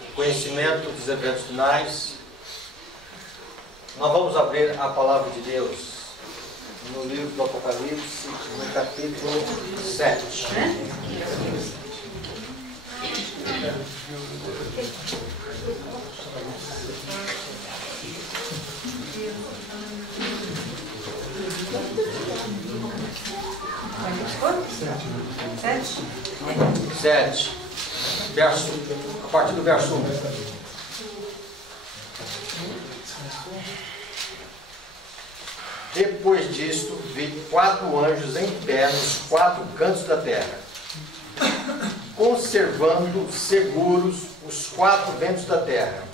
o conhecimento dos eventos finais, nós vamos abrir a palavra de Deus no livro do Apocalipse, no capítulo 7. A partir do verso 1. Depois disto, vi 4 anjos em pé nos 4 cantos da terra, conservando seguros os 4 ventos da terra,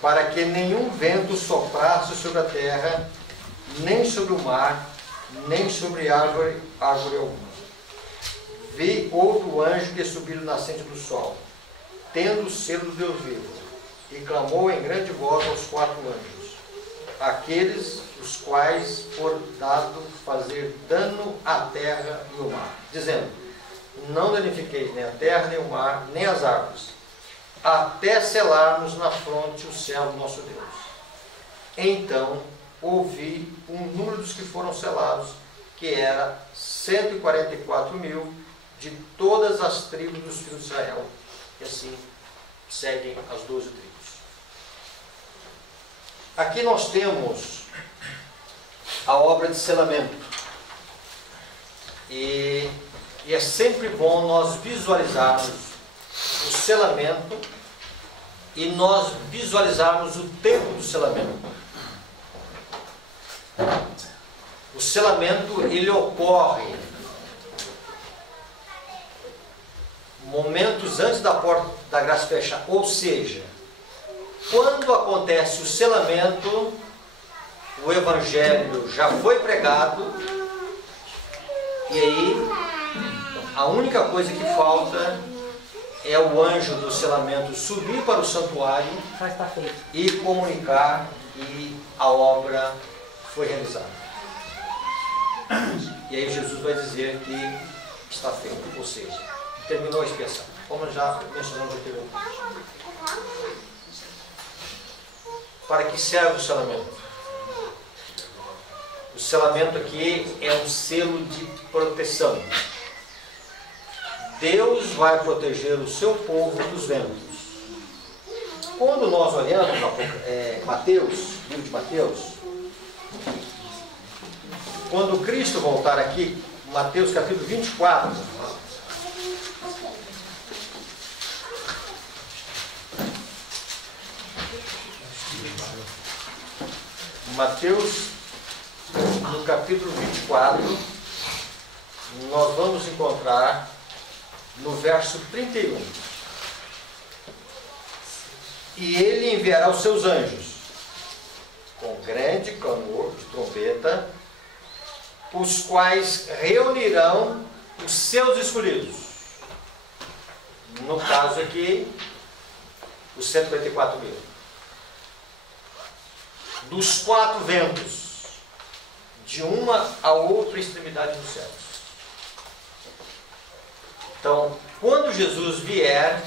para que nenhum vento soprasse sobre a terra, nem sobre o mar, nem sobre árvore alguma. Vi outro anjo que subiu do nascente do sol, tendo o selo do Deus vivo, e clamou em grande voz aos 4 anjos, aqueles os quais for dado fazer dano à terra e ao mar, dizendo: não danifiqueis nem a terra, nem o mar, nem as árvores, até selarmos na fronte o céu do nosso Deus. Então ouvi o número dos que foram selados, que era 144.000 de todas as tribos dos filhos de Israel. E assim seguem as 12 tribos. Aqui nós temos a obra de selamento. E é sempre bom nós visualizarmos o selamento e nós visualizarmos o tempo do selamento. O selamento, ele ocorre momentos antes da porta da graça fechar, ou seja, quando acontece o selamento, o evangelho já foi pregado, e aí a única coisa que falta é o anjo do selamento subir para o santuário e comunicar que a obra foi realizada. E aí Jesus vai dizer que está feito, ou seja, terminou a expiação, como já mencionamos anteriormente. Para que serve o selamento? O selamento aqui é um selo de proteção. Deus vai proteger o seu povo dos ventos. Quando nós olhamos Mateus, livro de Mateus, quando Cristo voltar aqui, Mateus capítulo 24, Mateus, no capítulo 24, nós vamos encontrar no verso 31. E ele enviará os seus anjos, com grande clamor de trombeta, os quais reunirão os seus escolhidos. No caso aqui, os 144.000. Dos 4 ventos, de uma a outra extremidade dos céus. Então, quando Jesus vier,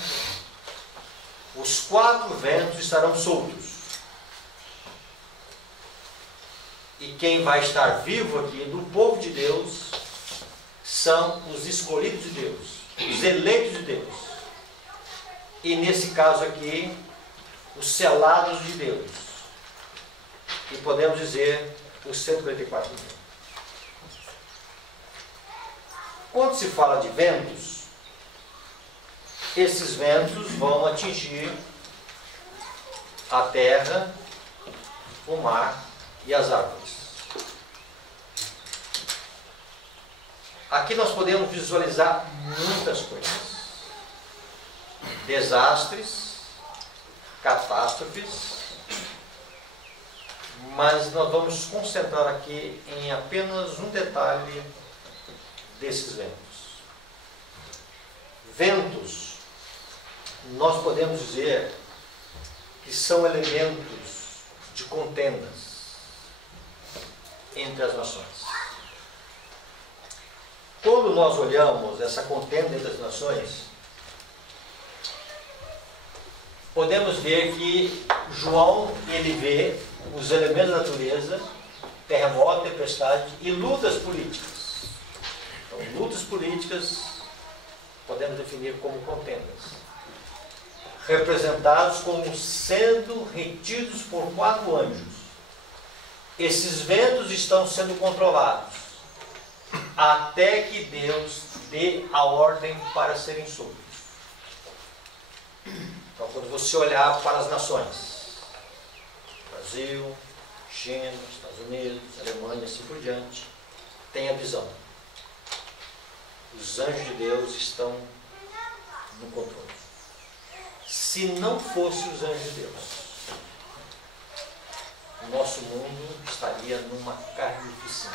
os 4 ventos estarão soltos. E quem vai estar vivo aqui do povo de Deus são os escolhidos de Deus, os eleitos de Deus. E nesse caso aqui, os selados de Deus. E podemos dizer os 144.000. Quando se fala de ventos, esses ventos vão atingir a terra, o mar e as árvores. Aqui nós podemos visualizar muitas coisas. Desastres, catástrofes, mas nós vamos concentrar aqui em apenas um detalhe desses ventos. Ventos, nós podemos dizer que são elementos de contendas entre as nações. Quando nós olhamos essa contenda entre as nações, podemos ver que João, ele vê os elementos da natureza, terremoto, tempestade e lutas políticas. Então, lutas políticas podemos definir como contendas, representados como sendo retidos por 4 anjos. Esses ventos estão sendo controlados até que Deus dê a ordem para serem soltos. Então, quando você olhar para as nações, Brasil, China, Estados Unidos, Alemanha, assim por diante, tenha visão. Os anjos de Deus estão no controle. Se não fossem os anjos de Deus, o nosso mundo estaria numa carnificina.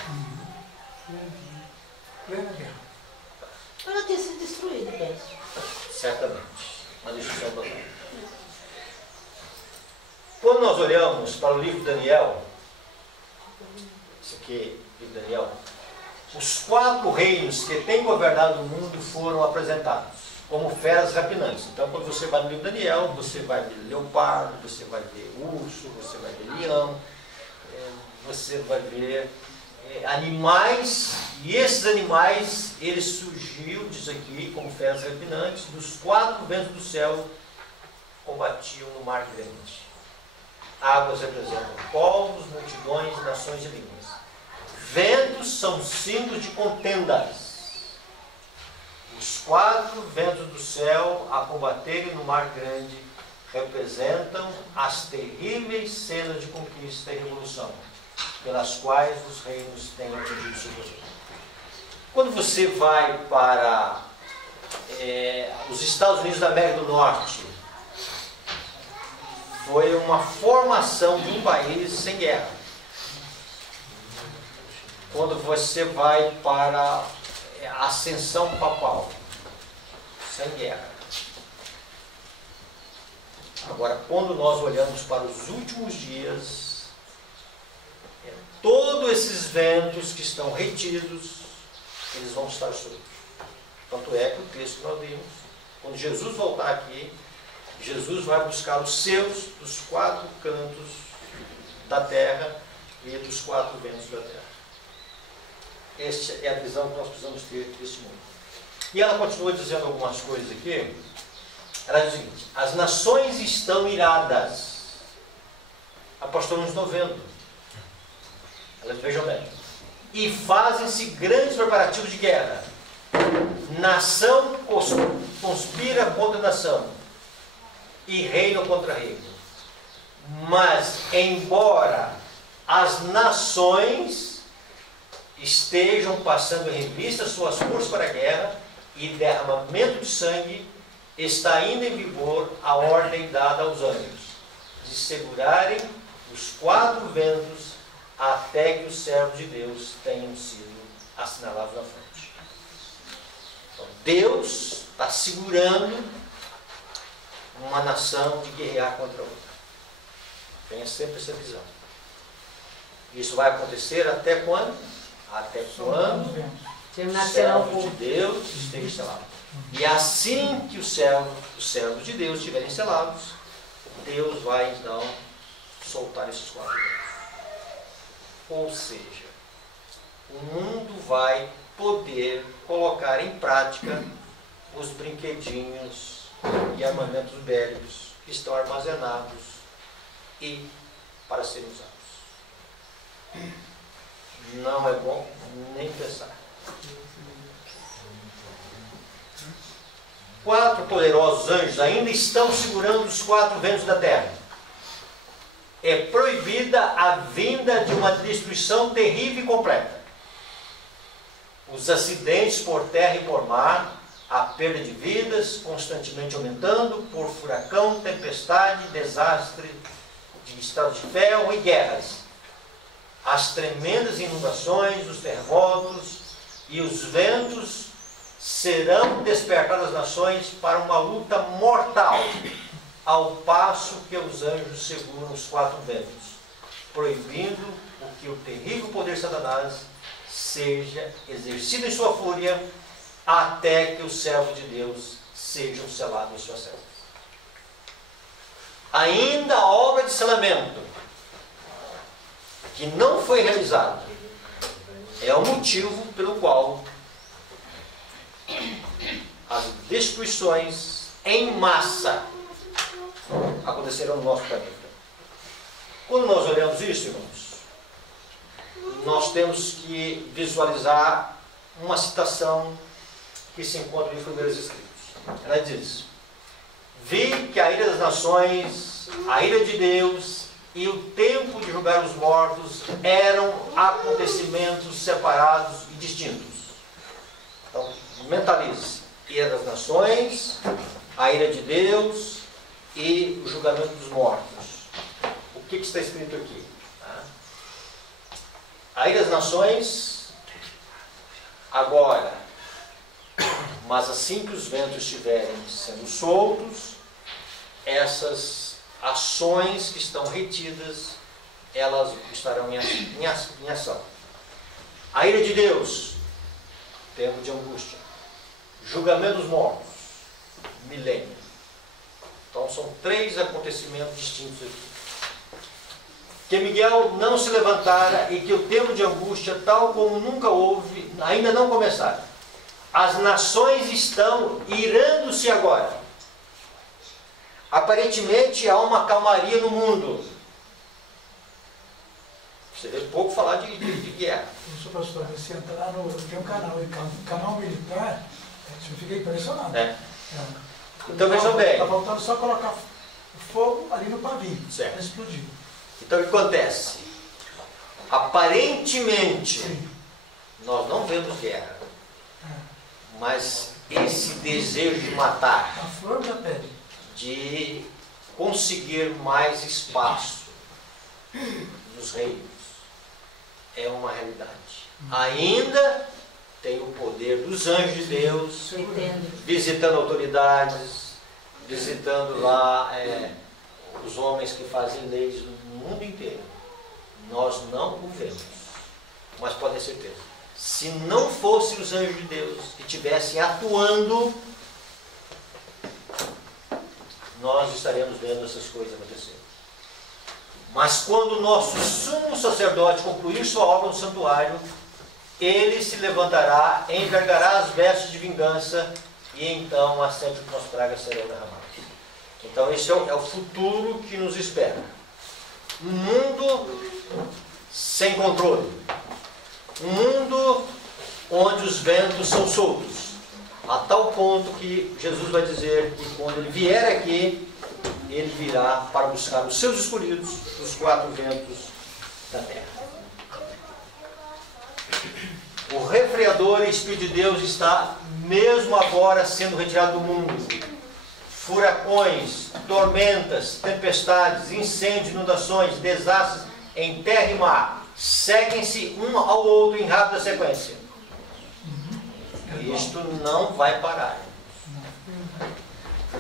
Mas não tinha sido destruído, penso. Certamente. Uma destruição total. Quando nós olhamos para o livro de Daniel, isso aqui, o livro de Daniel, os 4 reinos que têm governado o mundo foram apresentados como feras rapinantes. Então, quando você vai no livro de Daniel, você vai ver leopardo, você vai ver urso, você vai ver leão, você vai ver animais, e esses animais, eles surgiam, diz aqui, como feras rapinantes, dos 4 ventos do céu combatiam no mar grande. Águas representam povos, multidões, nações e línguas. Ventos são símbolos de contendas. Os 4 ventos do céu a combaterem no mar grande representam as terríveis cenas de conquista e revolução, pelas quais os reinos têm atingido seu poder. Quando você vai para os Estados Unidos da América do Norte, foi uma formação de um país sem guerra. Quando você vai para a ascensão papal, sem guerra. Agora, quando nós olhamos para os últimos dias, todos esses ventos que estão retidos, eles vão estar soltos. Tanto é que o texto que nós vimos, quando Jesus voltar aqui, Jesus vai buscar os seus dos 4 cantos da terra e dos 4 ventos da terra. Esta é a visão que nós precisamos ter desse mundo. E ela continua dizendo algumas coisas aqui. Ela diz o seguinte: as nações estão iradas. Apóstolo, não estou vendo. Ela diz, vejam bem. E fazem-se grandes preparativos de guerra. Nação conspira contra nação e reino contra reino. Mas, embora as nações estejam passando em revista suas forças para a guerra e derramamento de sangue, está ainda em vigor a ordem dada aos anjos de segurarem os 4 ventos até que os servos de Deus tenham sido assinalados na frente. Então, Deus está segurando uma nação de guerrear contra outra. Tenha sempre essa visão. Isso vai acontecer até quando? Até quando o servo de Deus esteja selado. E assim que os servos de Deus estiverem selados, Deus vai então soltar esses 4 ventos. Ou seja, o mundo vai poder colocar em prática os brinquedinhos e armamentos bélicos que estão armazenados e para serem usados. Não é bom nem pensar. 4 poderosos anjos ainda estão segurando os 4 ventos da terra. É proibida a vinda de uma destruição terrível e completa. Os acidentes por terra e por mar, a perda de vidas constantemente aumentando por furacão, tempestade, desastre de estradas de ferro e guerras. As tremendas inundações, os terremotos e os ventos serão despertados as nações para uma luta mortal, ao passo que os anjos seguram os 4 ventos, proibindo o que o terrível poder de Satanás seja exercido em sua fúria, até que os servos de Deus sejam selados em suas células. ainda a obra de selamento, que não foi realizada, é o motivo pelo qual as destruições em massa aconteceram no nosso planeta. Quando nós olhamos isso, irmãos, nós temos que visualizar uma citação que se encontra em Primeiros Escritos. Ela diz: vi que a ira das nações, a ira de Deus e o tempo de julgar os mortos eram acontecimentos separados e distintos. Então, mentalize: ira das nações, a ira de Deus e o julgamento dos mortos. O que está escrito aqui? A ira das nações, agora, mas assim que os ventos estiverem sendo soltos, essas ações que estão retidas, elas estarão em ação. A ira de Deus, tempo de angústia. Julgamento dos mortos, milênio. Então são 3 acontecimentos distintos aqui. Que Miguel não se levantara e que o tempo de angústia, tal como nunca houve, ainda não começara. As nações estão irando-se agora. Aparentemente há uma calmaria no mundo. Você vê pouco falar de guerra. Professor pastor, você entrar no... Tem um canal militar, você fica impressionado. Então vejam bem. Está faltando só colocar fogo ali no pavio, para explodir. Então o que acontece? Aparentemente, nós não vemos guerra. Mas esse desejo de matar, a flor da pele, de conseguir mais espaço nos reinos, é uma realidade. Ainda tem o poder dos anjos de Deus, visitando autoridades, visitando lá os homens que fazem leis no mundo inteiro. Nós não o vemos, mas pode ter certeza. Se não fossem os anjos de Deus que estivessem atuando, nós estaremos vendo essas coisas acontecer. Mas quando o nosso sumo sacerdote concluir sua obra no santuário, ele se levantará, envergará as vestes de vingança, e então as 7 últimas pragas serão derramadas. Então esse é o futuro que nos espera. Um mundo sem controle. Um mundo onde os ventos são soltos, a tal ponto que Jesus vai dizer que quando ele vier aqui, ele virá para buscar os seus escolhidos, os 4 ventos da terra. O refriador Espírito de Deus está mesmo agora sendo retirado do mundo. Furacões, tormentas, tempestades, incêndios, inundações, desastres em terra e mar seguem-se um ao outro em rápida sequência. Isto não vai parar.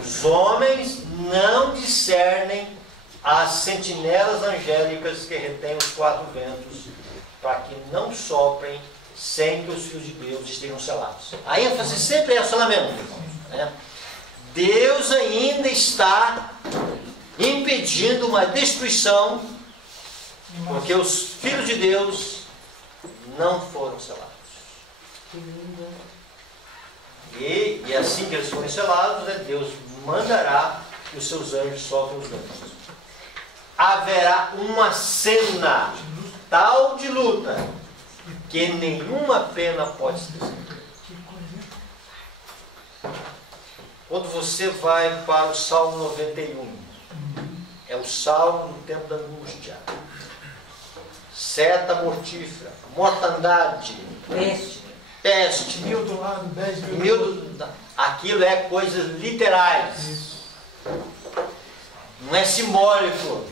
Os homens não discernem as sentinelas angélicas que retêm os 4 ventos, para que não soprem sem que os filhos de Deus estejam selados. A ênfase sempre é o selamento, né? Deus ainda está impedindo uma destruição, porque os filhos de Deus não foram selados. E assim que eles forem selados, Deus mandará que os seus anjos soltem os ventos. Haverá uma cena tal de luta que nenhuma pena pode se descrever. Quando você vai para o Salmo 91, é o Salmo no tempo da angústia. Seta mortífera, mortandade, peste. 1000 do lado, 10 mil. 1000 do lado. Aquilo é coisas literais. Não é simbólico.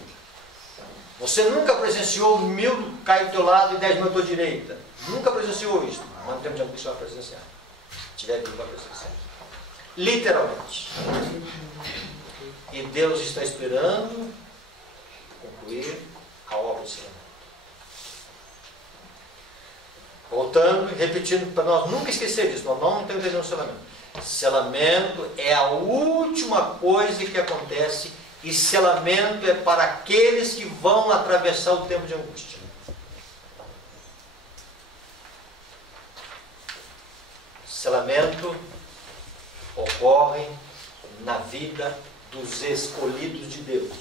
Você nunca presenciou 1000 cair do teu lado e 10 mil à tua direita. Nunca presenciou isso. Mas no tempo de angústia vai presenciar. Se tiver vivo, vai presenciar. Literalmente. E Deus está esperando concluir a obra do Senhor. Voltando e repetindo, para nós nunca esquecer disso, nós não entendemos selamento. Selamento é a última coisa que acontece E selamento é para aqueles que vão atravessar o tempo de angústia. Selamento ocorre na vida dos escolhidos de Deus.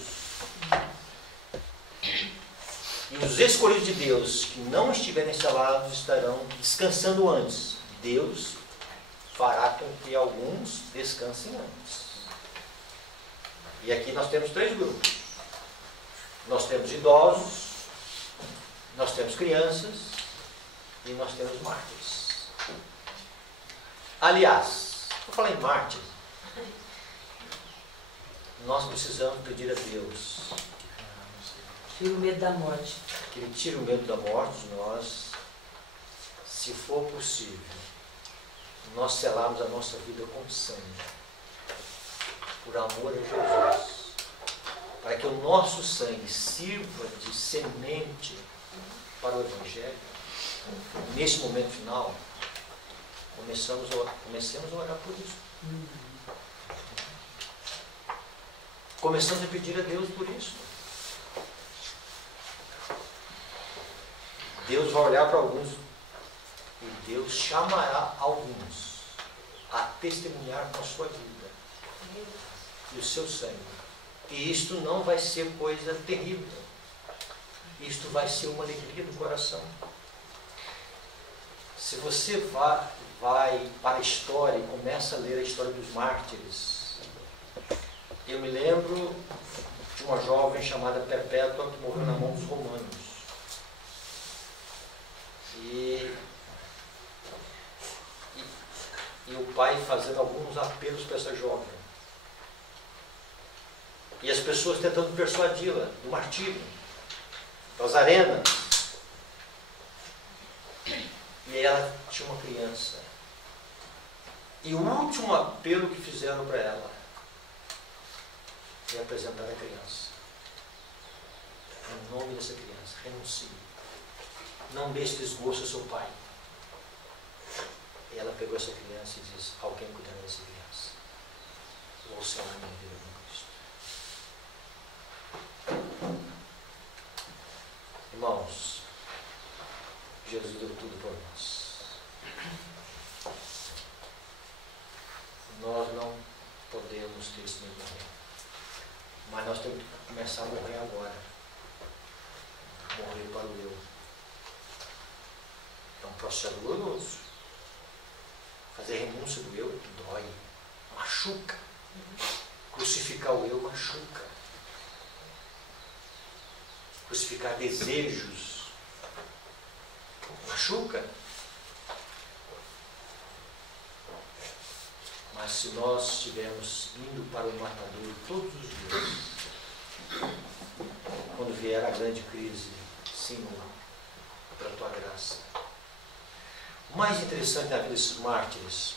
E os escolhidos de Deus que não estiverem selados estarão descansando antes. Deus fará com que alguns descansem antes. E aqui nós temos 3 grupos. Nós temos idosos, nós temos crianças e nós temos mártires. Aliás, vou falar em mártires. Nós precisamos pedir a Deus Tira o medo da morte. que Ele tire o medo da morte de nós, se for possível, nós selarmos a nossa vida com sangue, por amor a Jesus, para que o nosso sangue sirva de semente para o Evangelho. Nesse momento final, comecemos a orar por isso. Começamos a pedir a Deus por isso. Deus vai olhar para alguns e Deus chamará alguns a testemunhar com a sua vida e o seu sangue. E isto não vai ser coisa terrível. Isto vai ser uma alegria do coração. Se você vai para a história e começa a ler a história dos mártires, eu me lembro de uma jovem chamada Perpétua que morreu na mão dos romanos. E o pai fazendo alguns apelos para essa jovem. E as pessoas tentando persuadi-la do martírio, das arenas. E ela tinha uma criança. E o último apelo que fizeram para ela é apresentar a criança. Em nome dessa criança, renuncie. Não deixe desgosto ao seu pai. E ela pegou essa criança e disse: alguém cuidará dessa criança. Vou selar minha vida com Cristo. Irmãos, Jesus deu tudo por nós. Nós não podemos ter esse medo de morrer. Mas nós temos que começar a morrer agora. Morrer para o eu. É um processo doloroso. Fazer renúncia do eu dói, machuca. Crucificar o eu machuca. Crucificar desejos machuca. Mas se nós estivermos indo para o matador todos os dias, quando vier a grande crise, Senhor, pela tua graça. O mais interessante na vida desses mártires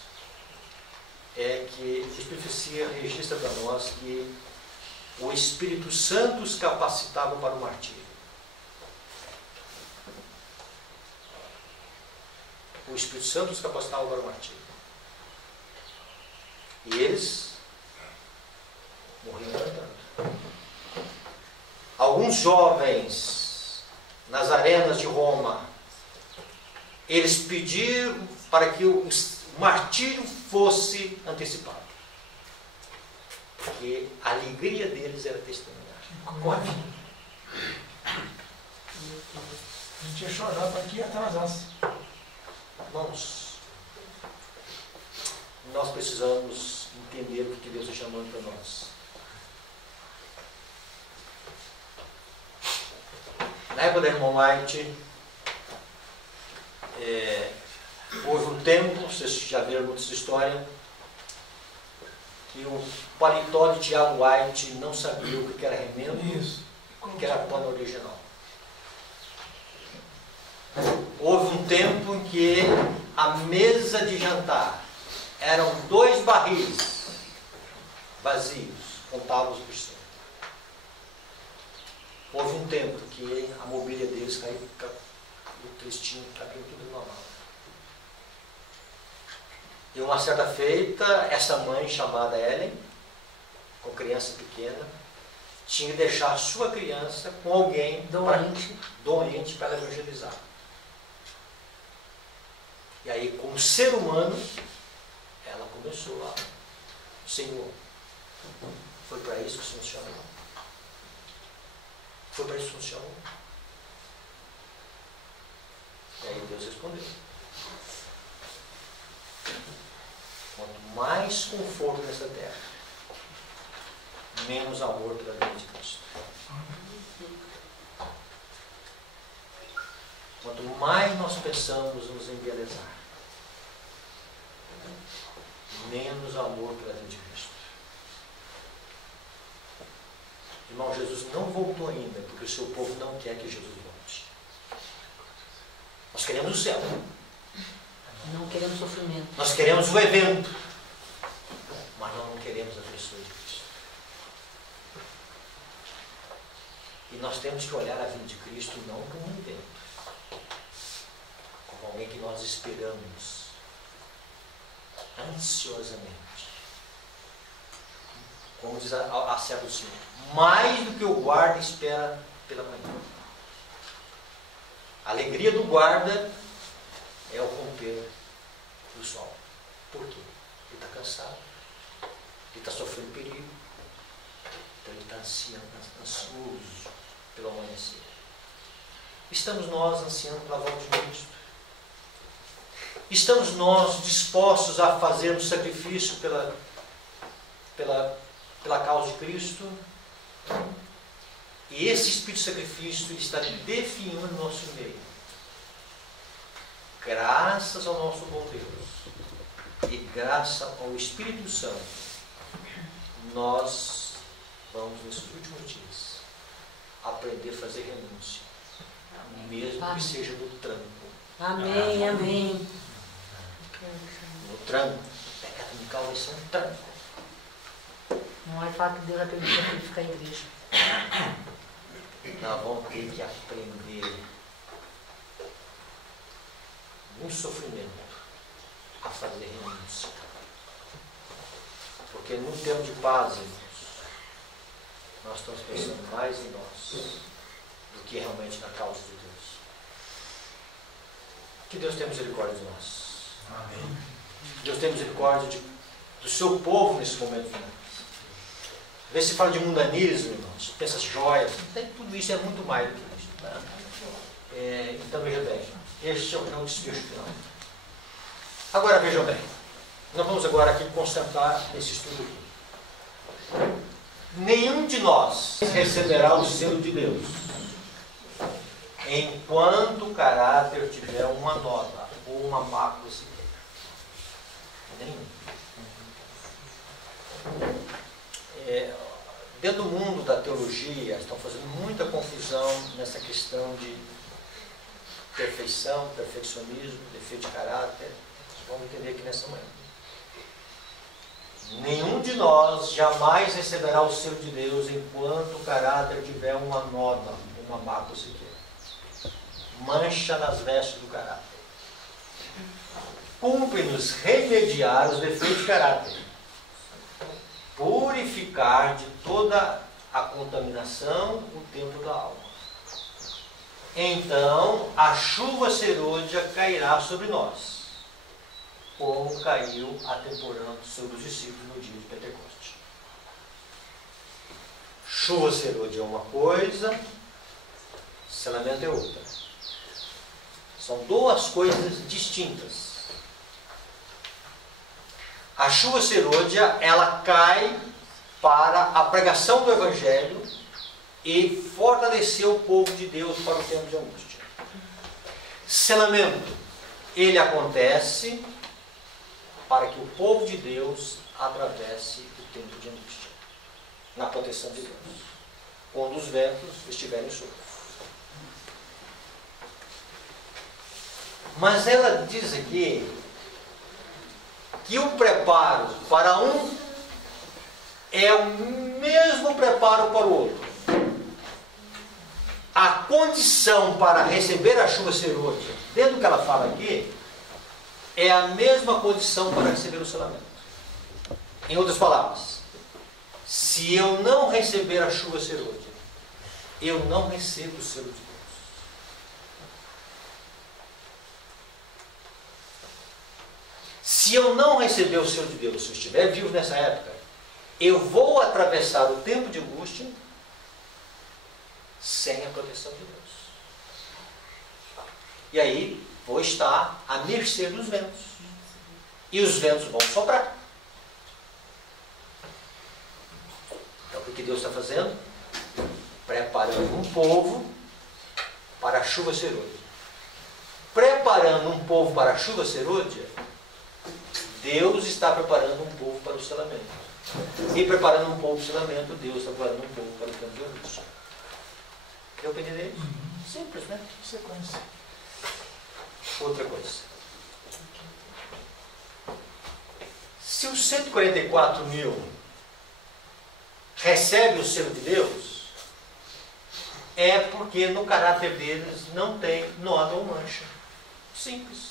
é que a Profecia registra para nós que o Espírito Santo os capacitava para o martírio. O Espírito Santo os capacitava para o martírio. E eles morriam cantando. Alguns jovens nas arenas de Roma, eles pediram para que o martírio fosse antecipado. Porque a alegria deles era testemunhar com a vida. A gente ia chorar para que atrasasse. Irmãos, nós precisamos entender o que Deus está chamando para nós. Na época da irmã White, houve um tempo, vocês já viram muito essa história, que o paletó de Tiago White não sabia o que era remendo e o que era pano original. Houve um tempo em que a mesa de jantar eram 2 barris vazios, contados por cima. Houve um tempo que a mobília deles caiu, o tristinho caiu tudo na mala. E uma certa feita, essa mãe chamada Ellen, com criança pequena, tinha que deixar a sua criança com alguém doente para evangelizar. E aí, como ser humano, ela começou a... Senhor, foi para isso que funcionou? Foi para isso que funcionou? E aí Deus respondeu. Quanto mais conforto nessa terra, menos amor pela vida de Cristo. Quanto mais nós pensamos nos embelezar, menos amor pela vida de Cristo. Irmão, Jesus não voltou ainda, porque o seu povo não quer que Jesus volte. Nós queremos o céu. Não queremos sofrimento. Nós queremos o evento. Mas nós não queremos a pessoa de Cristo. E nós temos que olhar a vida de Cristo não como um evento, como alguém que nós esperamos ansiosamente. Como diz a serva do Senhor, mais do que o guarda espera pela manhã. A alegria do guarda é o romper do sol. Por quê? Ele está cansado, ele está sofrendo perigo, então ele está ansioso pelo amanhecer. Estamos nós ansiando pela volta de Cristo? Estamos nós dispostos a fazer um sacrifício pela causa de Cristo? E esse espírito de sacrifício está definindo o nosso meio. Graças ao nosso bom Deus e graças ao Espírito Santo, nós vamos nesses últimos dias aprender a fazer renúncia, mesmo que seja no tranco. Amém, amém. No tranco, pecado radical vai ser um tranco. Não é fato de Deus acreditar sacrificar a igreja. Nós vamos ter que aprender no sofrimento a fazer renúncia. Porque no tempo de paz, irmãos, nós estamos pensando mais em nós do que realmente na causa de Deus. Que Deus tenha misericórdia de nós. Amém. Deus tenha misericórdia do seu povo nesse momento final. Às vezes se fala de mundanismo, irmãos, pensa joias, tudo isso é muito mais do que isso. Tá? Então veja bem, este é o desfecho final. Agora vejam bem, nós vamos agora aqui concentrar nesse estudo aqui. Nenhum de nós receberá o selo de Deus enquanto o caráter tiver uma nota ou uma mácula sequer. Nenhum. Dentro do mundo da teologia, estão fazendo muita confusão nessa questão de perfeição, perfeccionismo, defeito de caráter. Vamos entender aqui nessa manhã. Nenhum de nós jamais receberá o selo de Deus enquanto o caráter tiver uma nota, uma mácula sequer. Mancha nas vestes do caráter. Cumpre-nos remediar os defeitos de caráter, purificar de toda a contaminação o templo da alma. Então a chuva serôdia cairá sobre nós, como caiu atemporando sobre os discípulos no dia de Pentecostes. Chuva serôdia é uma coisa, selamento é outra. São duas coisas distintas. A chuva serôdia, ela cai para a pregação do Evangelho e fortalecer o povo de Deus para o tempo de angústia. Selamento, ele acontece para que o povo de Deus atravesse o tempo de angústia, na proteção de Deus, quando os ventos estiverem sobre. Mas ela diz aqui que o preparo para um é o mesmo preparo para o outro. A condição para receber a chuva serôdia, dentro do que ela fala aqui, é a mesma condição para receber o selamento. Em outras palavras, Se eu não receber a chuva serôdia, eu não recebo o selo de Deus. Se eu não receber o selo de Deus, se eu estiver vivo nessa época, eu vou atravessar o tempo de angústia sem a proteção de Deus. E aí vou estar à mercê dos ventos. E os ventos vão soprar. Então o que Deus está fazendo? Preparando um povo para a chuva serôdia. Preparando um povo para a chuva serôdia, Deus está preparando um povo para o selamento. E preparando um povo para o selamento, Deus está preparando um povo para o tempo de angústia. Deu para entender isso? Simples, né? Sequência. Outra coisa. Se os 144 mil recebem o selo de Deus, é porque no caráter deles não tem nódoa ou mancha. Simples.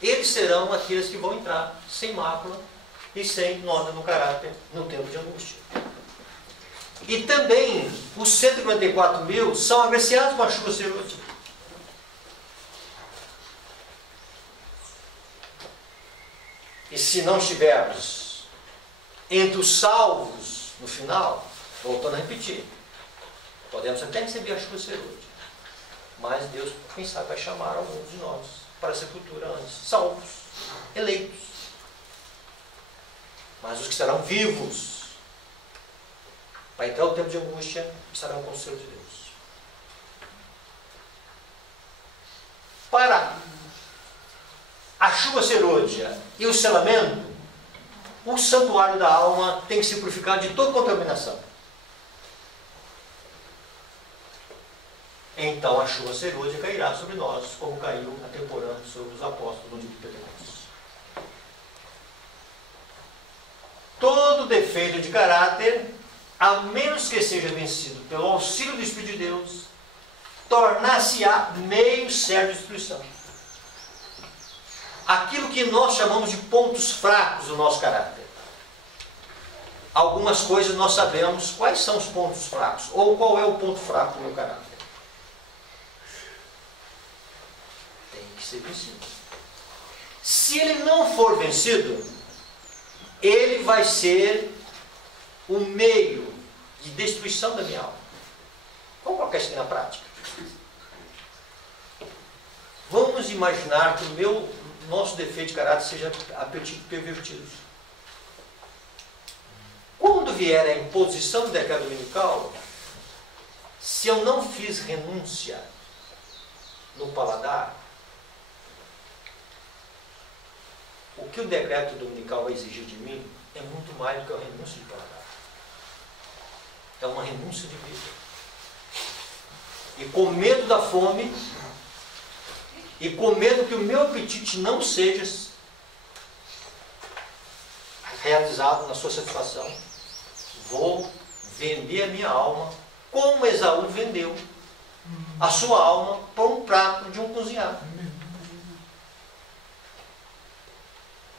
Eles serão aqueles que vão entrar sem mácula e sem nódoa no caráter no tempo de angústia. E também os 144 mil são agraciados com a chuva serôdia. E se não estivermos entre os salvos no final, voltando a repetir, podemos até receber a chuva serôdia, mas Deus, quem sabe, vai chamar alguns de nós para a sepultura antes, salvos, eleitos. Mas os que serão vivos para entrar o tempo de angústia estarão com o selo de Deus. Para a chuva serôdia e o selamento, o santuário da alma tem que se purificar de toda contaminação. Então a chuva serôdia cairá sobre nós, como caiu a temporã sobre os apóstolos no dia de Pentecostes. Todo defeito de caráter, a menos que seja vencido pelo auxílio do Espírito de Deus, tornar-se-á meio certo de destruição. Aquilo que nós chamamos de pontos fracos do nosso caráter. Algumas coisas nós sabemos quais são os pontos fracos, ou qual é o ponto fraco do meu caráter. Tem que ser vencido. Se ele não for vencido, ele vai ser o meio de destruição da minha alma. Vamos colocar isso aqui na prática. Vamos imaginar que o nosso defeito de caráter seja apetite pervertido. Quando vier a imposição do decreto dominical, se eu não fiz renúncia no paladar, o que o decreto dominical vai exigir de mim é muito mais do que a renúncia de paladar. É uma renúncia de vida. E com medo da fome, e com medo que o meu apetite não seja realizado na sua satisfação, vou vender a minha alma como Esaú vendeu a sua alma por um prato de um cozinhado.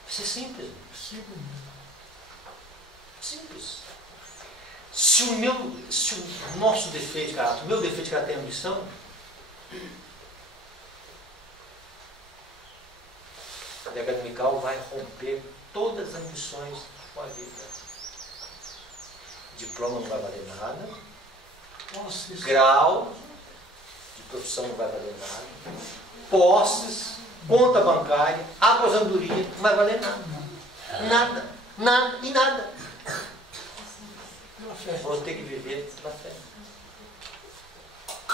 Isso é simples. Simples. Se o nosso defeito de caráter, o meu defeito de caráter é ambição, a decreto dominical vai romper todas as ambições com a vida. Diploma não vai valer nada. Grau de profissão não vai valer nada. Posses, conta bancária, aposentadoria, não vai valer nada. Nada. Nada e nada. Vou ter que viver na fé.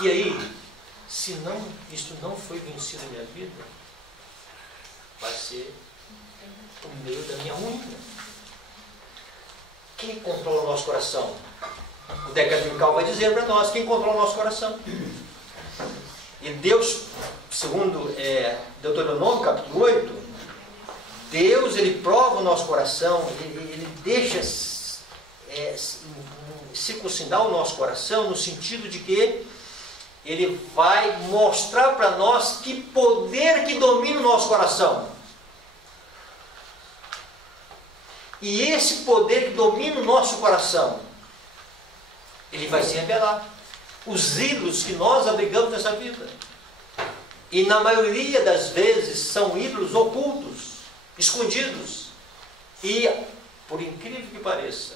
E aí, se isto não foi vencido na minha vida, vai ser o meio da minha ruína. Quem controla o nosso coração? O decreto dominical vai dizer para nós quem controla o nosso coração. E Deus, segundo Deuteronômio capítulo 8, Deus, ele prova o nosso coração, ele deixa circuncidar o nosso coração no sentido de que ele vai mostrar para nós que poder que domina o nosso coração. E esse poder que domina o nosso coração, ele vai se revelar. Os ídolos que nós abrigamos nessa vida. E na maioria das vezes são ídolos ocultos, escondidos. E, por incrível que pareça,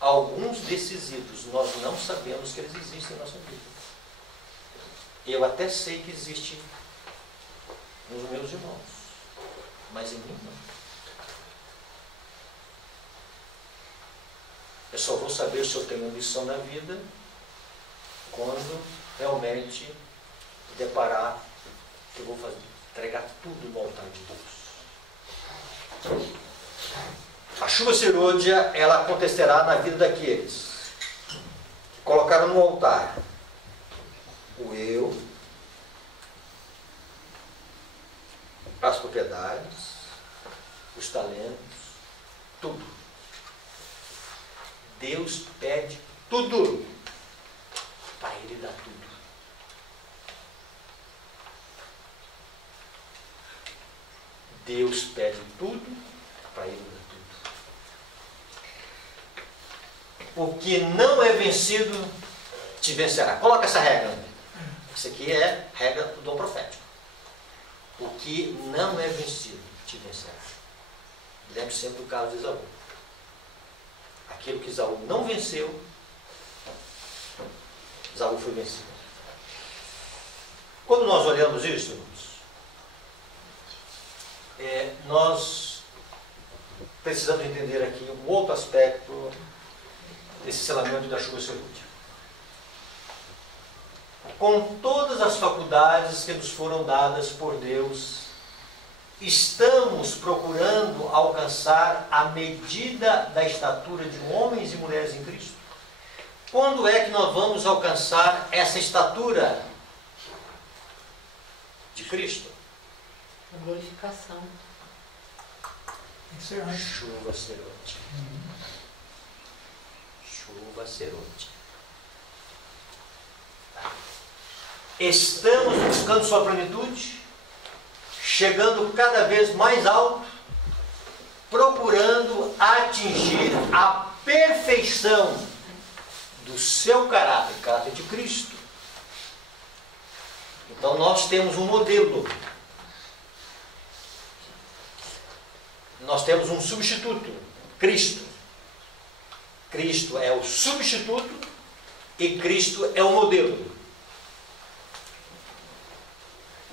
alguns desses ídolos nós não sabemos que eles existem em nossa vida. Eu até sei que existe nos meus irmãos, mas em mim não. Eu só vou saber se eu tenho missão na vida quando realmente deparar que eu vou fazer, entregar tudo no altar de Deus. A chuva serôdia, ela acontecerá na vida daqueles que colocaram no altar o eu, as propriedades, os talentos, tudo. Deus pede tudo para Ele dar tudo. Deus pede tudo para Ele dar tudo. O que não é vencido te vencerá. Coloca essa regra. Isso aqui é regra do dom profético. O que não é vencido te vencerá. Lembre sempre do caso de Esaú. Aquilo que Esaú não venceu, Esaú foi vencido. Quando nós olhamos isso, irmãos, nós precisamos entender aqui um outro aspecto desse selamento da chuva serôdia. Com todas as faculdades que nos foram dadas por Deus, estamos procurando alcançar a medida da estatura de homens e mulheres em Cristo? Quando é que nós vamos alcançar essa estatura de Cristo? A glorificação. Isso é antes. Chuva serôdia. Chuva serôdia. Estamos buscando sua plenitude, chegando cada vez mais alto, procurando atingir a perfeição do seu caráter de Cristo. Então nós temos um modelo. Nós temos um substituto, Cristo. Cristo é o substituto e Cristo é o modelo.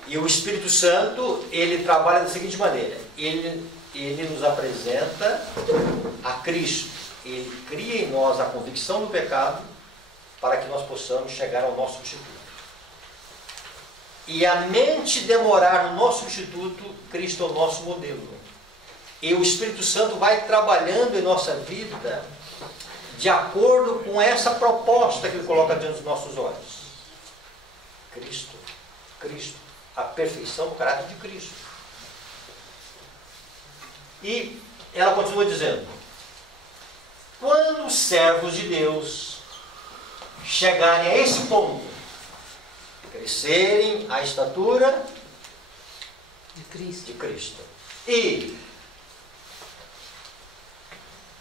E o Espírito Santo, ele trabalha da seguinte maneira: ele nos apresenta a Cristo. Ele cria em nós a convicção do pecado para que nós possamos chegar ao nosso substituto. E a mente demorar no nosso substituto, Cristo é o nosso modelo. E o Espírito Santo vai trabalhando em nossa vida de acordo com essa proposta que ele coloca diante dos nossos olhos. Cristo, Cristo. A perfeição do caráter de Cristo. E ela continua dizendo: quando os servos de Deus chegarem a esse ponto, crescerem à estatura de Cristo e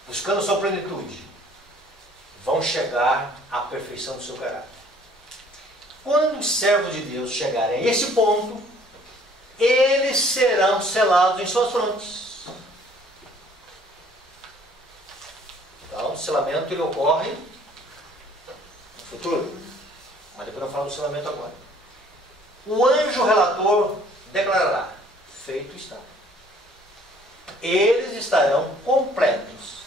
buscando sua plenitude, vão chegar à perfeição do seu caráter. Quando os servos de Deus chegarem a esse ponto, eles serão selados em suas frontes. Então, o selamento ele ocorre no futuro. Mas depois eu falo do selamento agora. O anjo relator declarará: feito está. Eles estarão completos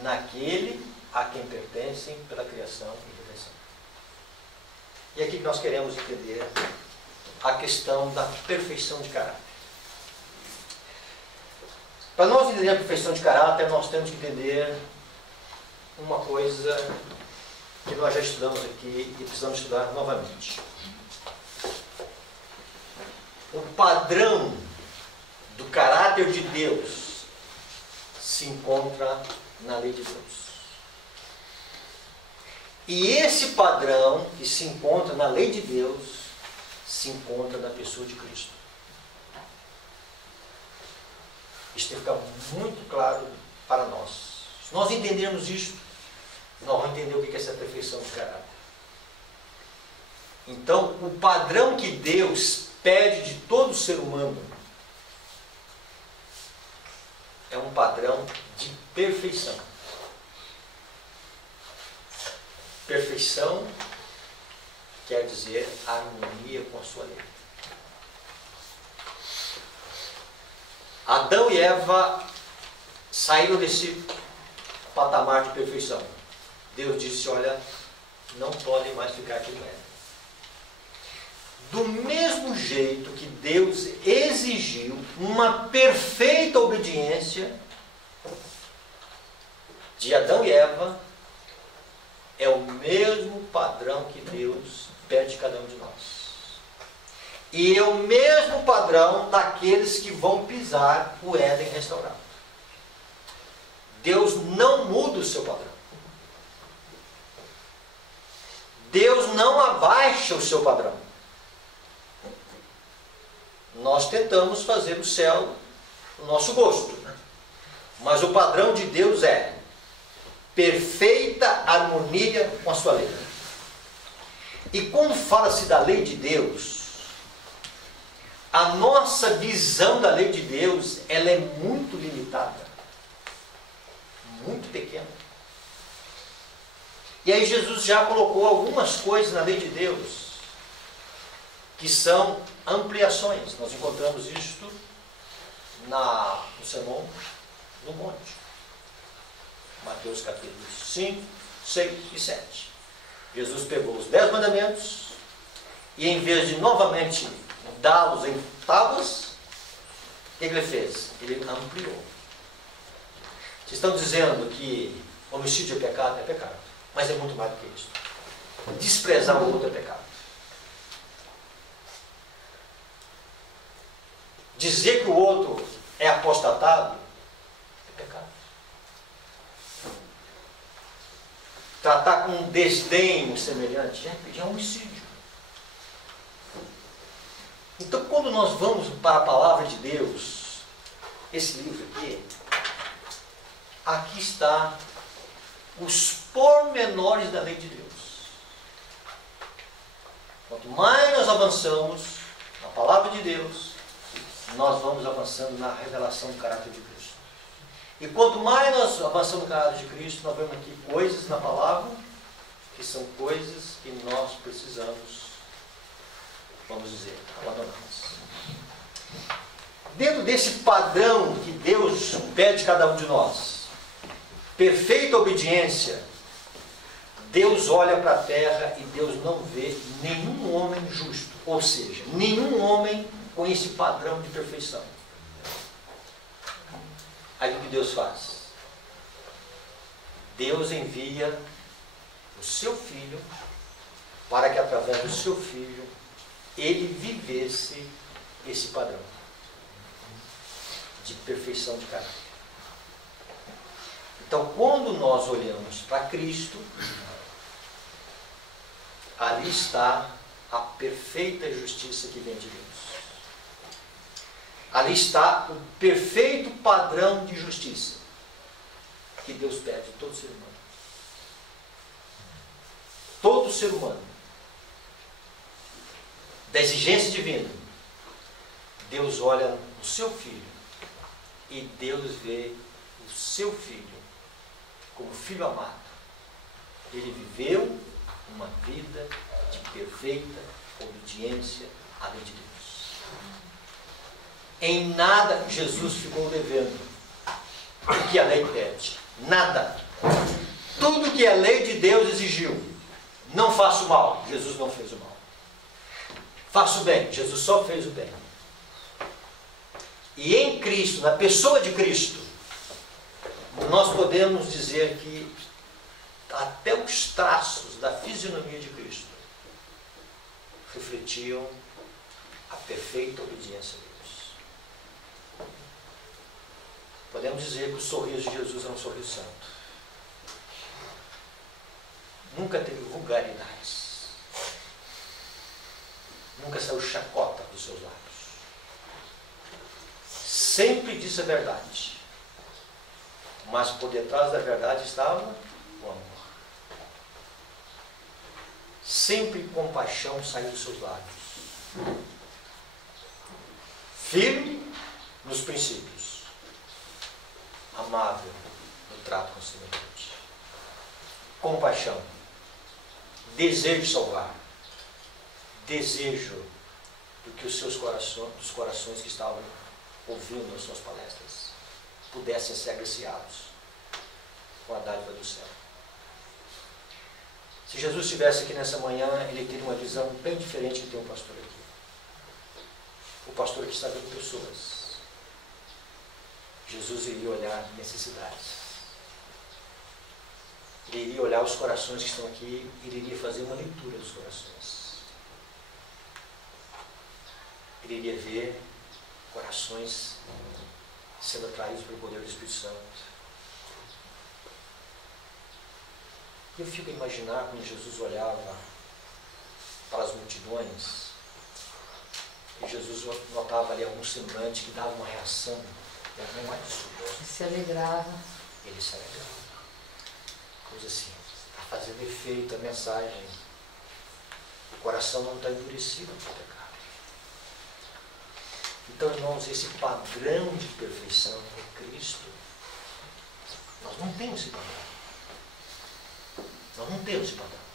naquele a quem pertencem pela criação e redenção. E aqui que nós queremos entender a questão da perfeição de caráter. Para nós entender a perfeição de caráter, nós temos que entender uma coisa que nós já estudamos aqui e precisamos estudar novamente. O padrão do caráter de Deus se encontra na lei de Deus. E esse padrão que se encontra na lei de Deus, se encontra na pessoa de Cristo. Isso tem que ficar muito claro para nós. Se nós entendermos isto, nós vamos entender o que é essa perfeição de caráter. Então, o padrão que Deus pede de todo ser humano é um padrão de perfeição. Perfeição quer dizer harmonia com a sua lei. Adão e Eva saíram desse patamar de perfeição. Deus disse, olha, não podem mais ficar aqui no Éden. Do mesmo jeito que Deus exigiu uma perfeita obediência de Adão e Eva, é o mesmo padrão que Deus pede de cada um de nós. E é o mesmo padrão daqueles que vão pisar o Éden restaurado. Deus não muda o seu padrão. Deus não abaixa o seu padrão. Nós tentamos fazer o céu no nosso gosto. Mas o padrão de Deus é perfeita harmonia com a sua lei. E quando fala-se da lei de Deus, a nossa visão da lei de Deus, ela é muito limitada. Muito pequena. E aí Jesus já colocou algumas coisas na lei de Deus que são ampliações. Nós encontramos isto no Sermão do Monte. Mateus capítulos 5, 6 e 7. Jesus pegou os 10 mandamentos e em vez de novamente dá-los em tábuas, o que ele fez? Ele ampliou. Vocês estão dizendo que homicídio é pecado, mas é muito mais do que isso. Desprezar o outro é pecado. Dizer que o outro é apostatado é pecado. Tratar com desdém o semelhante é homicídio. Então, quando nós vamos para a palavra de Deus, esse livro aqui está os pormenores da lei de Deus. Quanto mais nós avançamos na palavra de Deus, nós vamos avançando na revelação do caráter de Cristo. E quanto mais nós avançamos no caráter de Cristo, nós vemos aqui coisas na palavra que são coisas que nós precisamos, vamos dizer, abandonar. Dentro desse padrão que Deus pede de cada um de nós, perfeita obediência, Deus olha para a terra e Deus não vê nenhum homem justo, ou seja, nenhum homem com esse padrão de perfeição. Aí o que Deus faz? Deus envia o seu Filho para que através do seu Filho ele vivesse esse padrão de perfeição de caráter. Então, quando nós olhamos para Cristo, ali está a perfeita justiça que vem de Deus. Ali está o perfeito padrão de justiça que Deus pede de todo ser humano. Todo ser humano, da exigência divina, Deus olha no seu Filho e Deus vê o seu Filho como filho amado. Ele viveu uma vida de perfeita obediência à lei de Deus. Em nada Jesus ficou devendo o que a lei pede. Nada. Tudo que a lei de Deus exigiu. Não faço o mal. Jesus não fez o mal. Faço o bem. Jesus só fez o bem. E em Cristo, na pessoa de Cristo, nós podemos dizer que até os traços da fisionomia de Cristo refletiam a perfeita obediência a Deus. Podemos dizer que o sorriso de Jesus é um sorriso santo. Nunca teve vulgaridades. Nunca saiu chacota dos seus lábios. Sempre disse a verdade. mas por detrás da verdade estava o amor. Sempre compaixão saiu dos seus lábios. Firme nos princípios. Amável no trato com o semelhante. Compaixão. Desejo de salvar. Desejo do que os seus corações, dos corações que estavam ouvindo as suas palestras, pudessem ser agraciados com a dádiva do céu. Se Jesus estivesse aqui nessa manhã, ele teria uma visão bem diferente que tem um pastor aqui. O pastor que está vendo pessoas. Jesus iria olhar necessidades. Ele iria olhar os corações que estão aqui, ele iria fazer uma leitura dos corações. Ele iria ver corações sendo atraídos pelo poder do Espírito Santo. Eu fico a imaginar quando Jesus olhava para as multidões, e Jesus notava ali algum semblante que dava uma reação, não mais Ele se alegrava. Ele se alegrava. Coisa assim, está fazendo efeito a mensagem. O coração não está endurecido pelo pecado. Então, irmãos, esse padrão de perfeição em Cristo, nós não temos esse padrão. Nós não temos esse padrão.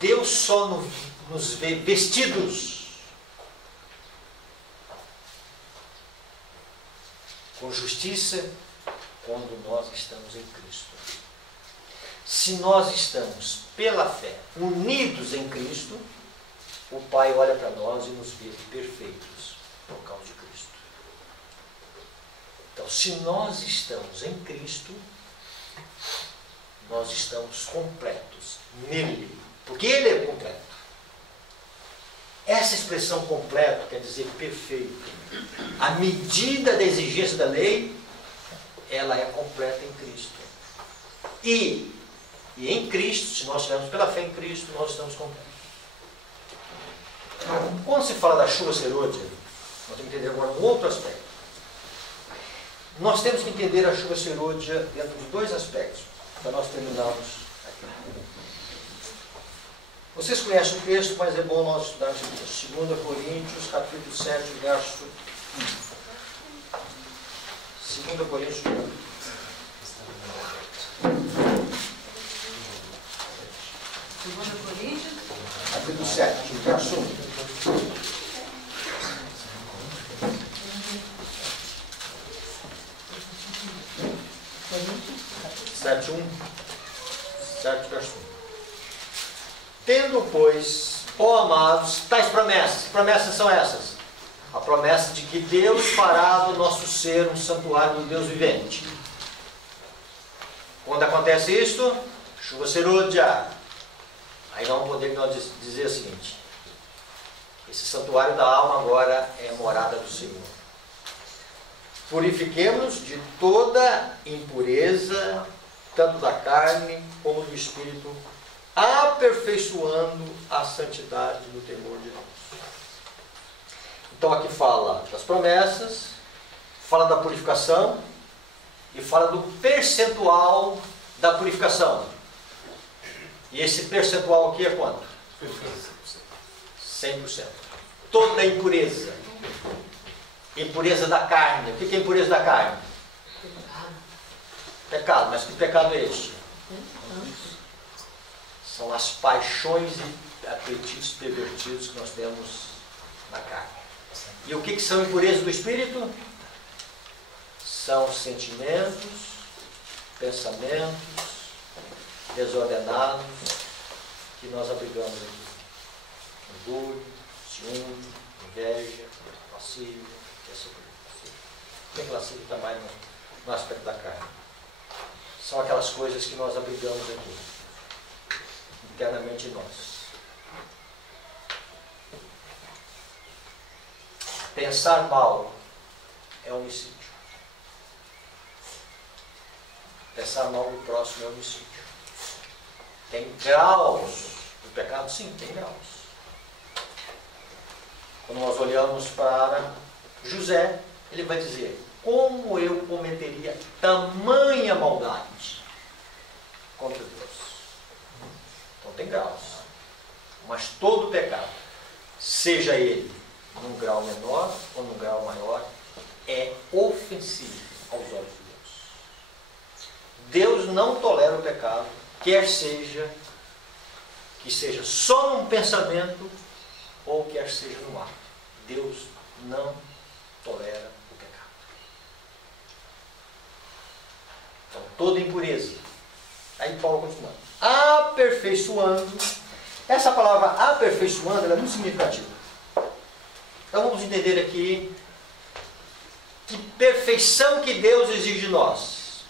Deus só nos vê vestidos com justiça quando nós estamos em Cristo. Se nós estamos, pela fé, unidos em Cristo, o Pai olha para nós e nos vê perfeitos por causa de Cristo. Então, se nós estamos em Cristo, nós estamos completos nele, porque ele é completo. Essa expressão completo quer dizer perfeito. A medida da exigência da lei, ela é completa em Cristo. E em Cristo, se nós estivermos pela fé em Cristo, nós estamos completos. Quando se fala da chuva serôdia, nós temos que entender agora um outro aspecto. Nós temos que entender a chuva serôdia dentro de dois aspectos, para nós terminarmos aqui. Vocês conhecem o texto, mas é bom nós estudarmos isso. 2 Coríntios, capítulo 7, verso 1. 2 Coríntios 1. Capítulo 7, verso 1. 7, verso 1. Tendo, pois, ó amados, tais promessas. Que promessas são essas? A promessa de que Deus fará do nosso ser um santuário do Deus vivente. Quando acontece isto, chuva serôdia. Aí nós vamos poder dizer o seguinte: esse santuário da alma agora é a morada do Senhor. Purifiquemos de toda impureza, tanto da carne como do espírito, aperfeiçoando a santidade no temor de Deus. Então aqui fala das promessas, fala da purificação e fala do percentual da purificação. E esse percentual aqui é quanto? 100%. Toda impureza. Impureza da carne. O que é impureza da carne? Pecado. Mas que pecado é este? São as paixões e apetites pervertidos que nós temos na carne. E o que são impurezas do espírito? São sentimentos, pensamentos desordenados que nós abrigamos aqui. Orgulho, ciúme, inveja, lascívia, que assim por diante. Tem que lascívia está mais no aspecto da carne. São aquelas coisas que nós abrigamos aqui, internamente em nós. Pensar mal é homicídio. Pensar mal do próximo é homicídio. Tem graus do pecado? Sim, tem graus. Quando nós olhamos para José, ele vai dizer: como eu cometeria tamanha maldade contra Deus? Então tem graus. Mas todo pecado, seja ele num grau menor ou num grau maior, é ofensivo aos olhos de Deus. Deus não tolera o pecado, quer seja que seja só num pensamento ou quer seja no ato. Deus não tolera o pecado. Então, toda impureza. Aí Paulo continua. Aperfeiçoando. Essa palavra aperfeiçoando, ela é muito significativa. Então vamos entender aqui que perfeição que Deus exige de nós.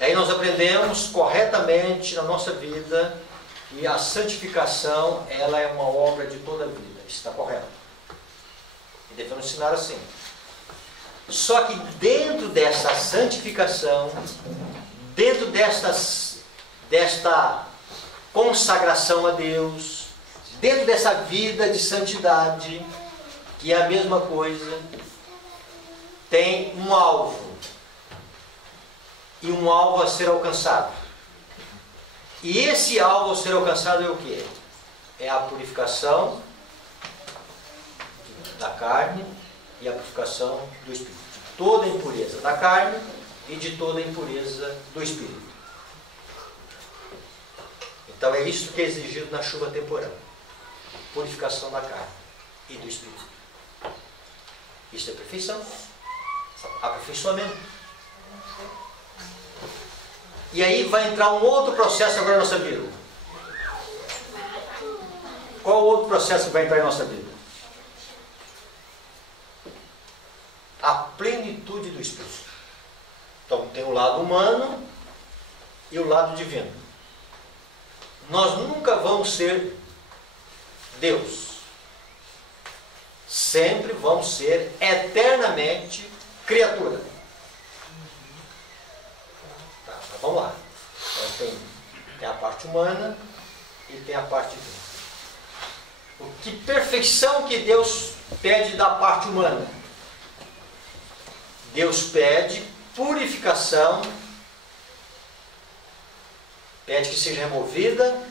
E aí nós aprendemos corretamente na nossa vida que a santificação, ela é uma obra de toda a vida. Isso está correto. E devemos ensinar assim. Só que dentro dessa santificação, dentro desta consagração a Deus, dentro dessa vida de santidade, que é a mesma coisa, tem um alvo. E um alvo a ser alcançado. E esse alvo a ser alcançado é o quê? É a purificação da carne e a purificação do espírito. De toda a impureza da carne e de toda a impureza do espírito. Então é isso que é exigido na chuva temporal. Purificação da carne e do espírito. Isso é perfeição. Aperfeiçoamento. E aí vai entrar um outro processo agora na nossa vida. Qual o outro processo que vai entrar em nossa vida? A plenitude do Espírito. Então tem o lado humano e o lado divino. Nós nunca vamos ser Deus. Sempre vamos ser eternamente criatura. Tá, mas vamos lá. Então tem a parte humana e tem a parte divina. Que perfeição que Deus pede da parte humana? Deus pede purificação, pede que seja removida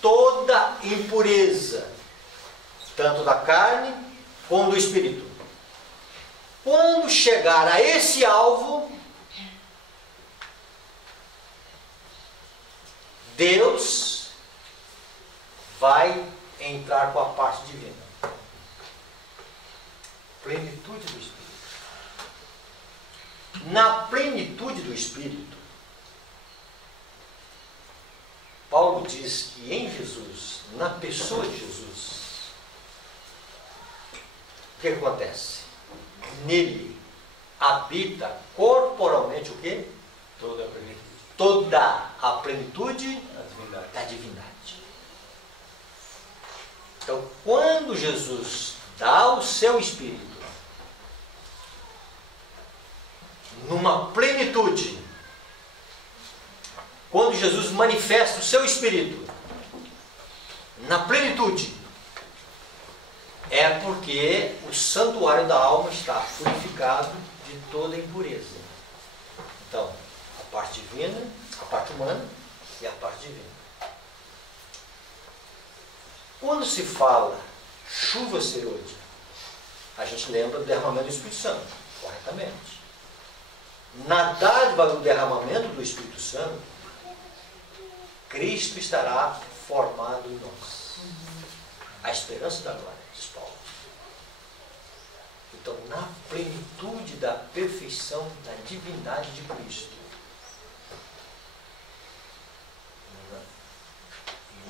toda impureza, tanto da carne como do espírito. Quando chegar a esse alvo, Deus vai entrar com a parte divina. Plenitude do Espírito. Na plenitude do Espírito, Paulo diz que em Jesus, na pessoa de Jesus, o que acontece? Nele habita corporalmente o quê? Toda a plenitude. Toda a plenitude da divindade. Então, quando Jesus dá o seu Espírito numa plenitude, quando Jesus manifesta o seu Espírito na plenitude, é porque o santuário da alma está purificado de toda impureza. Então, a parte divina, a parte humana e a parte divina. Quando se fala chuva serôdia, a gente lembra do derramamento do Espírito Santo, corretamente. Na dádiva do derramamento do Espírito Santo, Cristo estará formado em nós. A esperança da glória, diz Paulo. Então, na plenitude da perfeição da divindade de Cristo,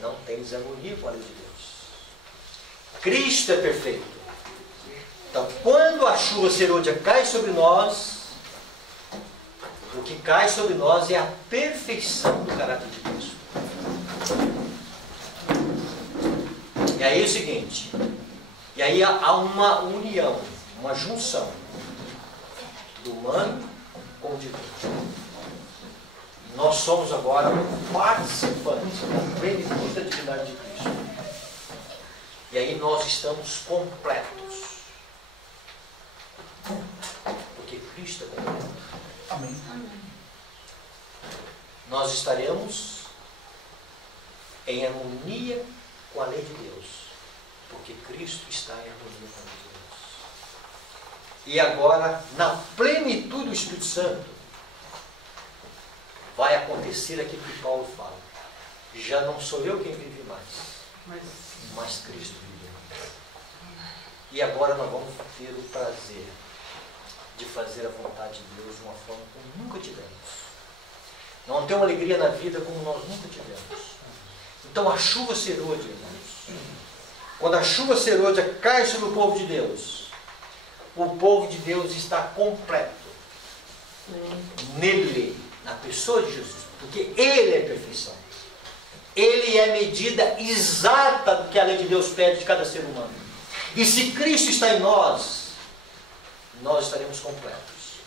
não tem desarmonia com a lei de Deus. Cristo é perfeito. Então, quando a chuva serôdia cai sobre nós, o que cai sobre nós é a perfeição do caráter de Cristo. E aí é o seguinte, e aí há uma união, uma junção do humano com o divino. Nós somos agora participantes da plenitude da divindade de Cristo. E aí nós estamos completos. Porque Cristo Cristo é completo. Amém. Nós estaremos em harmonia com a lei de Deus, porque Cristo está em harmonia com a lei de Deus. E agora, na plenitude do Espírito Santo, vai acontecer aquilo que Paulo fala. Já não sou eu quem vive mais, mas Cristo vive em mim. E agora nós vamos ter o prazer de fazer a vontade de Deus de uma forma como nunca tivemos. Nós vamos ter uma alegria na vida como nós nunca tivemos. Então a chuva serôdia, irmãos, quando a chuva serôdia cai sobre o povo de Deus, o povo de Deus está completo nele, na pessoa de Jesus, porque Ele é perfeição. Ele é a medida exata do que a lei de Deus pede de cada ser humano. E se Cristo está em nós, nós estaremos completos.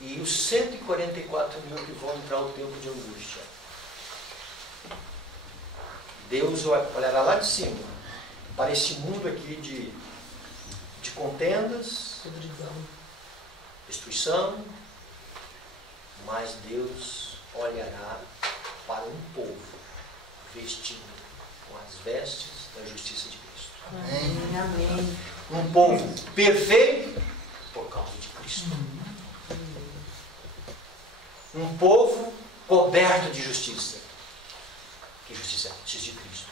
E os 144 mil que vão entrar o tempo de angústia, Deus olhará lá de cima para esse mundo aqui de contendas, destruição, mas Deus olhará para um povo vestido com as vestes da justiça de Cristo. Amém. Amém. Um povo perfeito por causa de Cristo. Um povo coberto de justiça. Que justiça é? Justiça de Cristo.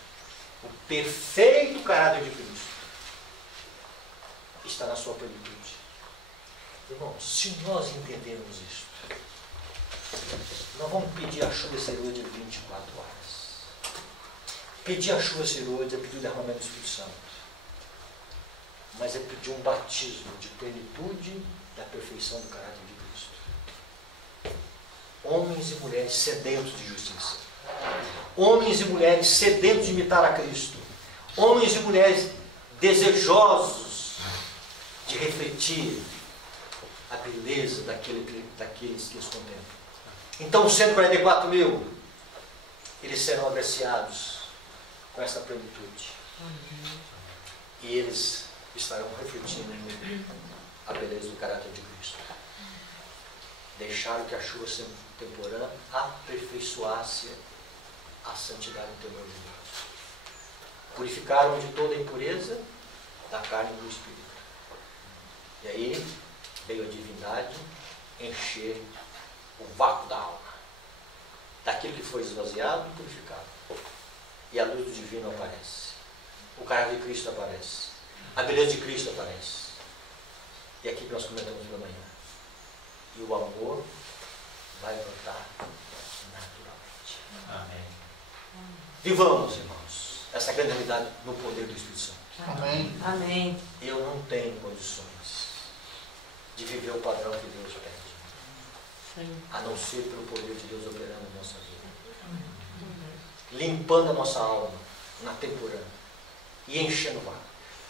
O perfeito caráter de Cristo está na sua plenitude. Irmãos, se nós entendermos isso, nós vamos pedir a chuva serôdia 24 horas. Pedir a chuva serôdia é pedir o derramamento do Espírito Santo. Mas é pedir um batismo de plenitude da perfeição do caráter de Cristo. Homens e mulheres sedentos de justiça. Homens e mulheres sedentos de imitar a Cristo. Homens e mulheres desejosos de refletir a beleza daqueles que os contemplam. Então, os 144 mil, eles serão agraciados com essa plenitude. E eles estarão refletindo a beleza do caráter de Cristo. Deixaram que a chuva temporã aperfeiçoasse a santidade do temor de Deus. Purificaram de toda a impureza da carne e do espírito. E aí veio a divindade encher o vácuo da alma, daquilo que foi esvaziado e purificado. E a luz do divino aparece. O caráter de Cristo aparece. A beleza de Cristo aparece. E aqui que nós comentamos pela manhã. E o amor vai brotar naturalmente. Amém. Vivamos, irmãos, essa grande realidade no poder do Espírito Santo. Amém. Amém. Eu não tenho condições de viver o padrão que Deus pede, a não ser pelo poder de Deus operando na nossa vida, limpando a nossa alma na temporã e enchendo o vácuo.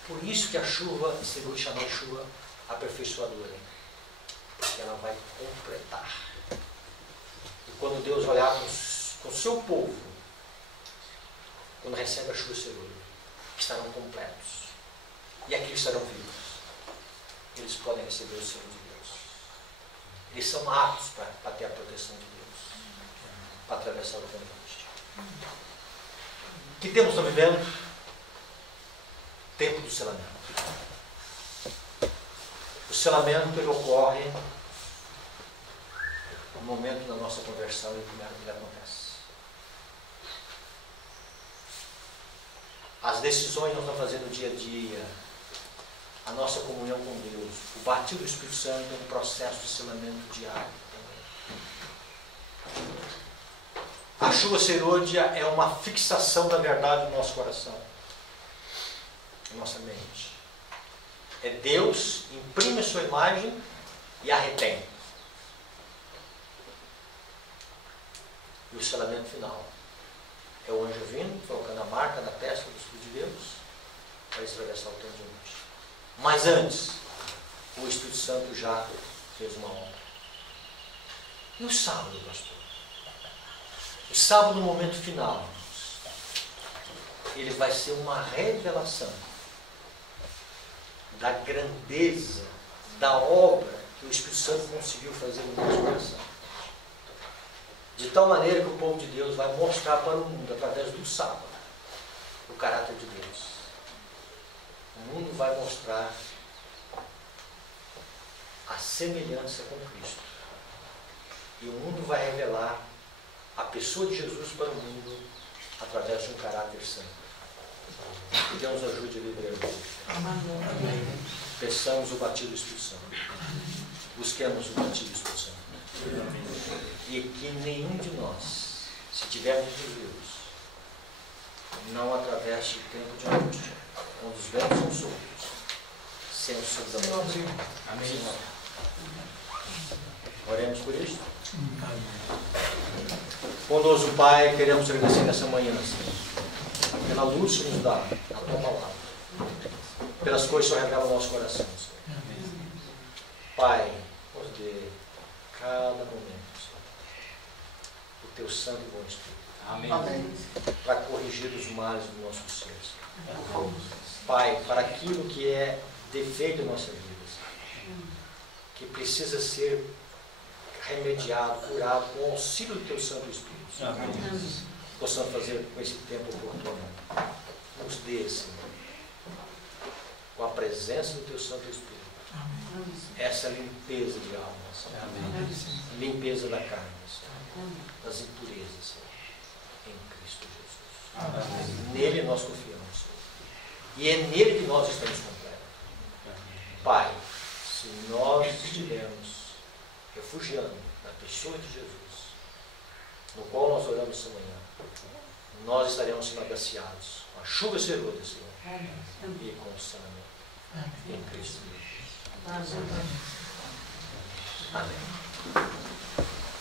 Por isso que a chuva será chamada de chuva aperfeiçoadora, porque ela vai completar. E quando Deus olhar com o seu povo, quando recebe a chuva serôdia, estarão completos. E aqui estarão vivos. Eles podem receber o selo de Deus. Eles são aptos para ter a proteção de Deus, para atravessar o tempo da angústia. Que tempo estamos vivendo? Tempo do selamento. O selamento ele ocorre no momento da nossa conversão e primeiro que ele acontece. As decisões que nós estamos fazendo no dia a dia, a nossa comunhão com Deus, o batismo do Espírito Santo é um processo de selamento diário também. A chuva serôdia é uma fixação da verdade no nosso coração, na nossa mente. É Deus imprime a sua imagem e a retém. E o selamento final é o anjo vindo, colocando a marca na testa do Filho de Deus para atravessar o tempo de angústia. Mas antes, o Espírito Santo já fez uma obra. E o sábado, pastor? O sábado, no momento final, ele vai ser uma revelação da grandeza, da obra que o Espírito Santo conseguiu fazer no nosso coração. De tal maneira que o povo de Deus vai mostrar para o mundo, através do sábado, o caráter de Deus. O mundo vai mostrar a semelhança com Cristo. E o mundo vai revelar a pessoa de Jesus para o mundo através de um caráter santo. Que Deus nos ajude a viver hoje. Peçamos o batismo do Espírito Santo. Busquemos o batismo do Espírito Santo. E que nenhum de nós, se tivermos vivos, não atravesse o tempo de angústia, quando os ventos são soltos, sendo soltos. Amém. Oremos por isso. Bondoso Pai, queremos te agradecer nessa manhã, Senhor, pela luz que nos dá a tua palavra, pelas coisas que revela o nosso coração, Senhor. Pai, nos dê cada momento, Senhor, o teu santo e bom Espírito. Amém. Para corrigir os males do nosso ser, Senhor. Pai, para aquilo que é defeito em nossa vida, Senhor, que precisa ser remediado, curado com o auxílio do teu Santo Espírito. Amém. Possamos fazer com esse tempo oportuno. Nos dê, Senhor, com a presença do teu Santo Espírito, essa limpeza de alma, Senhor. Amém. Limpeza da carne, Senhor, das impurezas, Senhor, em Cristo Jesus. Amém. Nele nós confiamos, Senhor, e é nele que nós estamos completos. Pai, se nós estivermos refugiando na pessoa de Jesus, no qual nós oramos essa manhã, nós estaremos sendo agraciados com a chuva serôdia, Senhor, e com o sangue em Cristo Jesus. Amém.